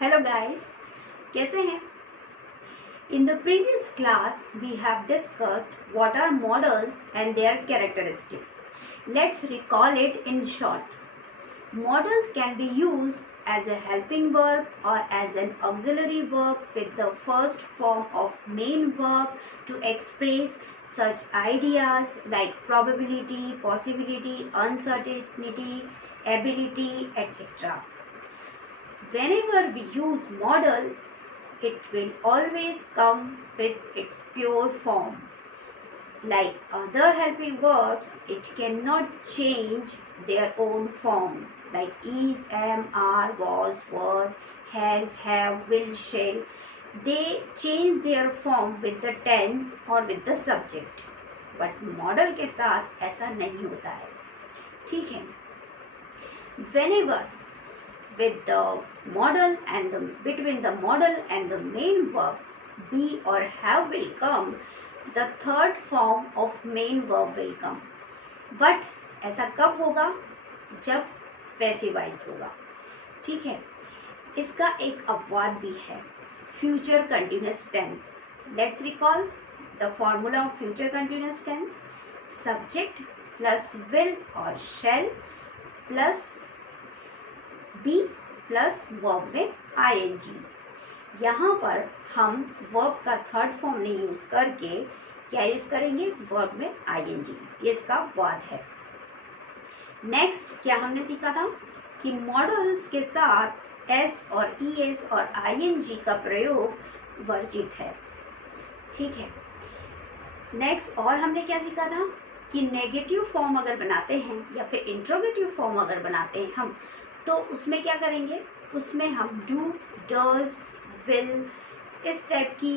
Hello guys, कैसे हैं? In the previous class, we have discussed what are modals and their characteristics. Let's recall it in short. Modals can be used as a helping verb or as an auxiliary verb with the first form of main verb to express such ideas like probability, possibility, uncertainty, ability, etc. Whenever we use modal, it will always come with its pure form. Like other helping verbs, it cannot change their own form. Like is, am, are, was, were, has, have, will, shall. They change their form with the tense or with the subject. But modal के साथ ऐसा नहीं होता है. ठीक है. Whenever with the modal and the between the modal and the main verb be or have will come, the third form of main verb will come. But ऐसा कब होगा? जब पैसिव वॉइस होगा. ठीक है. इसका एक अपवाद भी है, future continuous tense. Let's recall the formula of future continuous tense. Subject plus will और shall plus be plus verb में आईएनजी. यहाँ पर हम वर्ब का थर्ड फॉर्म नहीं यूज करके क्या यूज करेंगे? वर्ब में आईएनजी. ये इसका वाद है. नेक्स्ट क्या हमने सीखा था कि मॉडल्स के साथ एस और ईएस और आईएनजी का प्रयोग वर्जित है. ठीक है. नेक्स्ट और हमने क्या सीखा था कि नेगेटिव फॉर्म अगर बनाते हैं या फिर इंट्रोगेटिव फॉर्म अगर बनाते हैं हम, तो उसमें क्या करेंगे? उसमें हम डू, डज, विल, इस टाइप की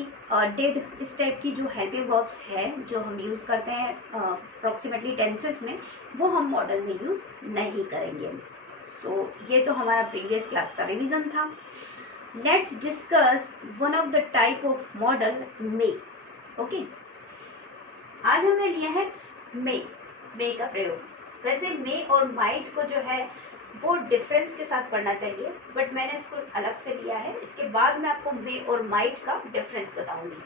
डिड, इस टाइप की जो हेल्पिंग वर्ब्स है जो हम यूज़ करते हैं अप्रॉक्सीमेटली टेंसेस में, वो हम मॉडल में यूज़ नहीं करेंगे. सो ये तो हमारा प्रीवियस क्लास का रिवीजन था. Let's discuss one of the type of model, may. Okay, आज हमने लिया है मे का प्रयोग. वैसे मे और माइट को जो है वो डिफरेंस के साथ पढ़ना चाहिए, बट मैंने इसको अलग से लिया है. इसके बाद मैं आपको मे और माइट का डिफरेंस बताऊंगी.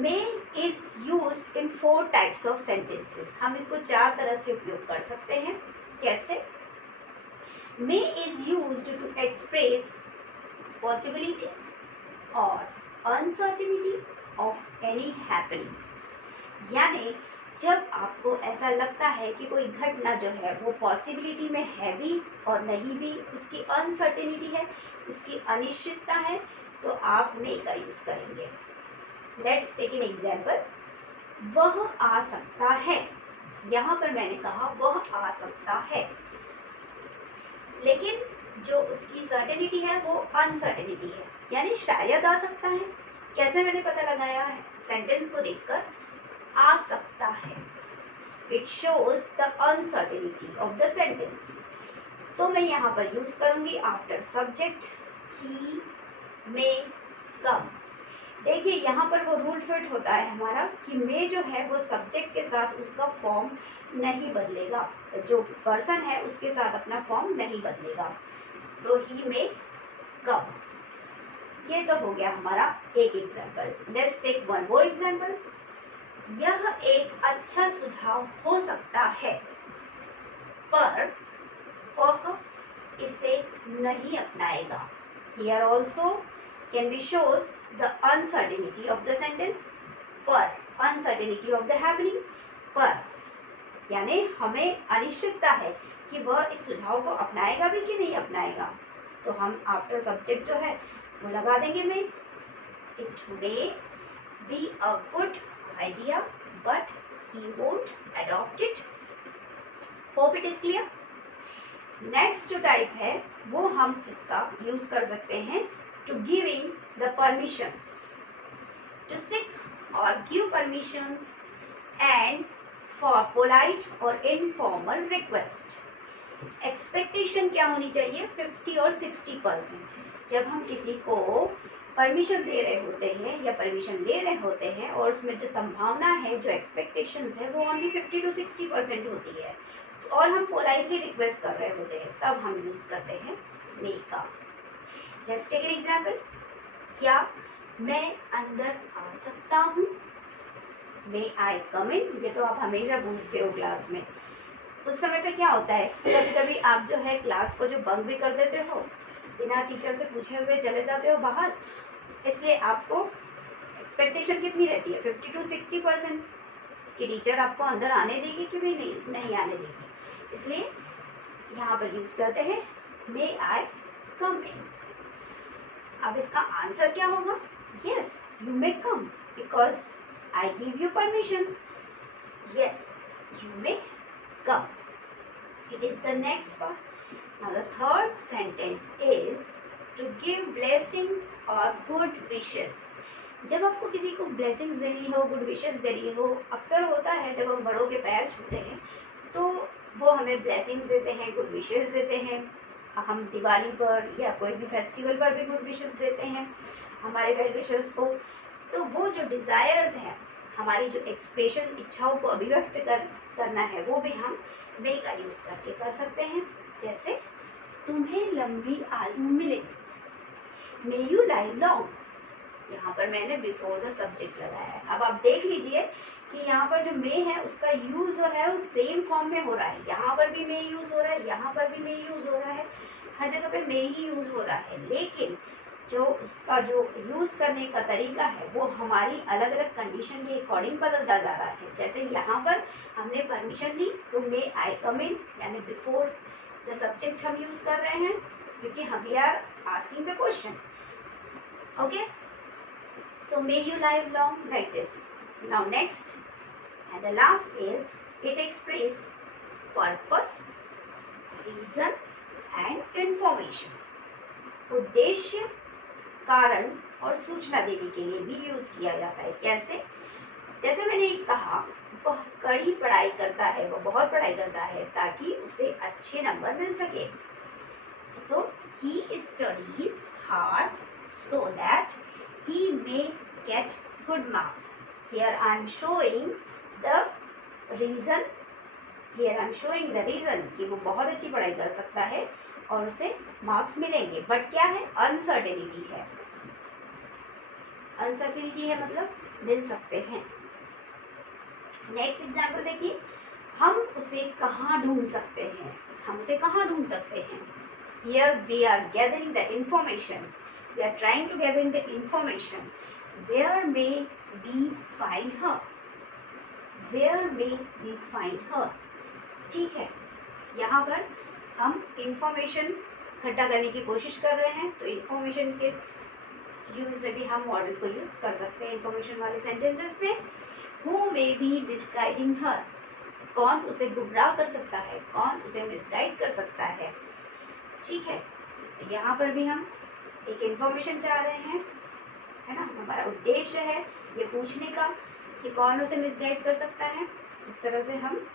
May is used in 4 types of sentences. हम इसको 4 तरह से उपयोग कर सकते हैं. कैसे? May is used to express possibility और अनसर्टेनिटी ऑफ एनी हैपनिंग. यानी जब आपको ऐसा लगता है कि कोई घटना जो है वो पॉसिबिलिटी में है भी और नहीं भी, उसकी अनसर्टेनिटी है, उसकी अनिश्चितता है, तो आप मे का यूज करेंगे. Let's take an example. वह आ सकता है. यहाँ पर मैंने कहा वह आ सकता है, लेकिन जो उसकी सर्टेनिटी है वो अनसर्टेनिटी है, यानी शायद आ सकता है. कैसे मैंने पता लगाया है? सेंटेंस को देखकर. आ सकता है, it shows the uncertainty of the sentence. तो मैं यहाँ पर यूज करूंगी आफ्टर सब्जेक्ट ही, मे, कम. देखिए यहाँ पर वो रूल फिट होता है हमारा कि मे जो है वो सब्जेक्ट के साथ उसका फॉर्म नहीं बदलेगा, जो पर्सन है उसके साथ अपना फॉर्म नहीं बदलेगा. तो ही, मे, कम. ये तो हो गया हमारा एक example. Let's take one more example. यह एक अच्छा सुझाव हो सकता है, पर वह इसे नहीं अपनाएगा. Here also can be shown the uncertainty of the sentence. पर uncertainty of the happening. पर यानी हमें अनिश्चितता है कि वह इस सुझाव को अपनाएगा भी कि नहीं अपनाएगा. तो हम आफ्टर सब्जेक्ट जो है वो लगा देंगे में. It may be a good idea, but he won't adopt it. Hope it is clear. Next जो टाइप है वो हम इसका यूज कर सकते हैं to giving the permissions, to seek or give permissions and for polite or informal request. Expectation क्या होनी चाहिए? 50 और 60%. जब हम किसी को परमिशन दे रहे होते हैं या परमिशन ले रहे होते हैं और उसमें जो संभावना है, जो एक्सपेक्टेशंस है, वो ओनली 50 to 60% होती है, और हम पोलाइटली रिक्वेस्ट कर रहे होते हैं, तब हम यूज करते हैं मे का. Let's take an example. क्या मैं अंदर आ सकता हूँ? मे आई कम इन? ये तो आप हमेशा पूछते हो क्लास में. उस समय पे क्या होता है, कभी कभी आप जो है क्लास को जो बंक भी कर देते हो, बिना टीचर से पूछे हुए चले जाते हो बाहर. इसलिए आपको एक्सपेक्टेशन कितनी रहती है? 50 to 60% कि टीचर आपको अंदर आने देगी कि भी नहीं आने देगी. इसलिए यहाँ पर यूज करते हैं मे आई कम इन. अब इसका आंसर क्या होगा? Yes, you may come because I give you permission. Yes, you may come. It is the next one. Now the third sentence is to give blessings or good wishes. जब आपको किसी को blessings देनी हो, good wishes देनी हो, अक्सर होता है जब हम बड़ों के पैर छूते हैं तो वो हमें blessings देते हैं, good wishes देते हैं. हम दिवाली पर या कोई भी फेस्टिवल पर भी good wishes देते हैं हमारे वेल विशर्स को. तो वो जो डिज़ायर्स हैं, हमारी जो एक्सप्रेशन, इच्छाओं को अभिव्यक्त करना है, वो भी हम मे का यूज करके कर सकते हैं. जैसे तुम्हें लंबी आयु मिले, मे यू लाइव लॉन्ग. यहाँ पर मैंने बिफोर द सब्जेक्ट लगाया है. अब आप देख लीजिए कि यहाँ पर जो मे है उसका यूज जो है वो सेम फॉर्म में हो रहा है. यहाँ पर भी मे यूज हो रहा है, यहाँ पर भी मे यूज हो रहा है, हर जगह पे मे ही यूज हो रहा है. लेकिन जो उसका जो यूज़ करने का तरीका है वो हमारी अलग अलग कंडीशन के अकॉर्डिंग बदलता जा रहा है. जैसे यहाँ पर हमने परमिशन ली तो मे आई कम इन, यानी बिफोर द सब्जेक्ट हम यूज़ कर रहे हैं क्योंकि हम we are asking the question. Okay, so may you live long, like this. Now next and the last is it express purpose, reason and information. उद्देश्य, कारण और सूचना देने के लिए भी यूज किया जाता है. कैसे? जैसे मैंने कहा, वह कड़ी पढ़ाई करता है, वह बहुत पढ़ाई करता है ताकि उसे अच्छे नंबर मिल सके. So he studies hard so that he may get good marks. Here I am showing the reason, कि वो बहुत अच्छी पढ़ाई कर सकता है और उसे मार्क्स मिलेंगे. बट क्या है? अनसर्टेनिटी है. अनसर्टेनिटी है मतलब मिल सकते हैं. नेक्स्ट एग्जाम्पल देखिए, हम उसे कहाँ ढूंढ सकते हैं? हम उसे कहाँ ढूंढ सकते हैं? Here we are gathering the information, we are trying to gathering the information. Where may we find her? Where may we find her? ठीक है, यहाँ पर हम इंफॉर्मेशन इकट्ठा करने की कोशिश कर रहे हैं तो इंफॉर्मेशन के यूज में भी हम मॉडल को यूज कर सकते हैं इंफॉर्मेशन वाले सेंटेंसेस में. हु मे बी मिसगाइडिंग हर? कौन उसे गुमराह कर सकता है, कौन उसे मिसगाइड कर सकता है. ठीक है, तो यहाँ पर भी हम एक इंफॉर्मेशन चाह रहे हैं, है ना. हमारा उद्देश्य है ये पूछने का कि कौन उसे मिसगाइड कर सकता है. इस तरह से हम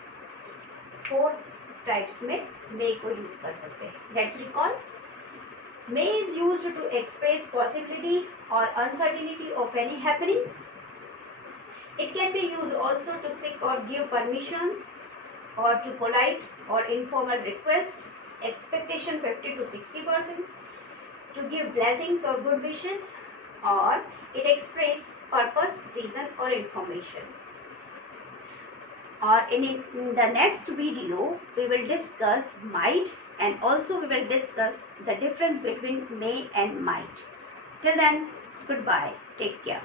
4 टाइप्स में मे को यूज कर सकते हैं. Let's recall. May is used to express possibility और uncertainty of any happening. It can be used also to seek और give permissions or to polite or informal request, expectation 50 to 60%, to give blessings or good wishes, or it express purpose, reason or information. Or in the next video we will discuss might, and also we will discuss the difference between may and might. Till then, goodbye, take care.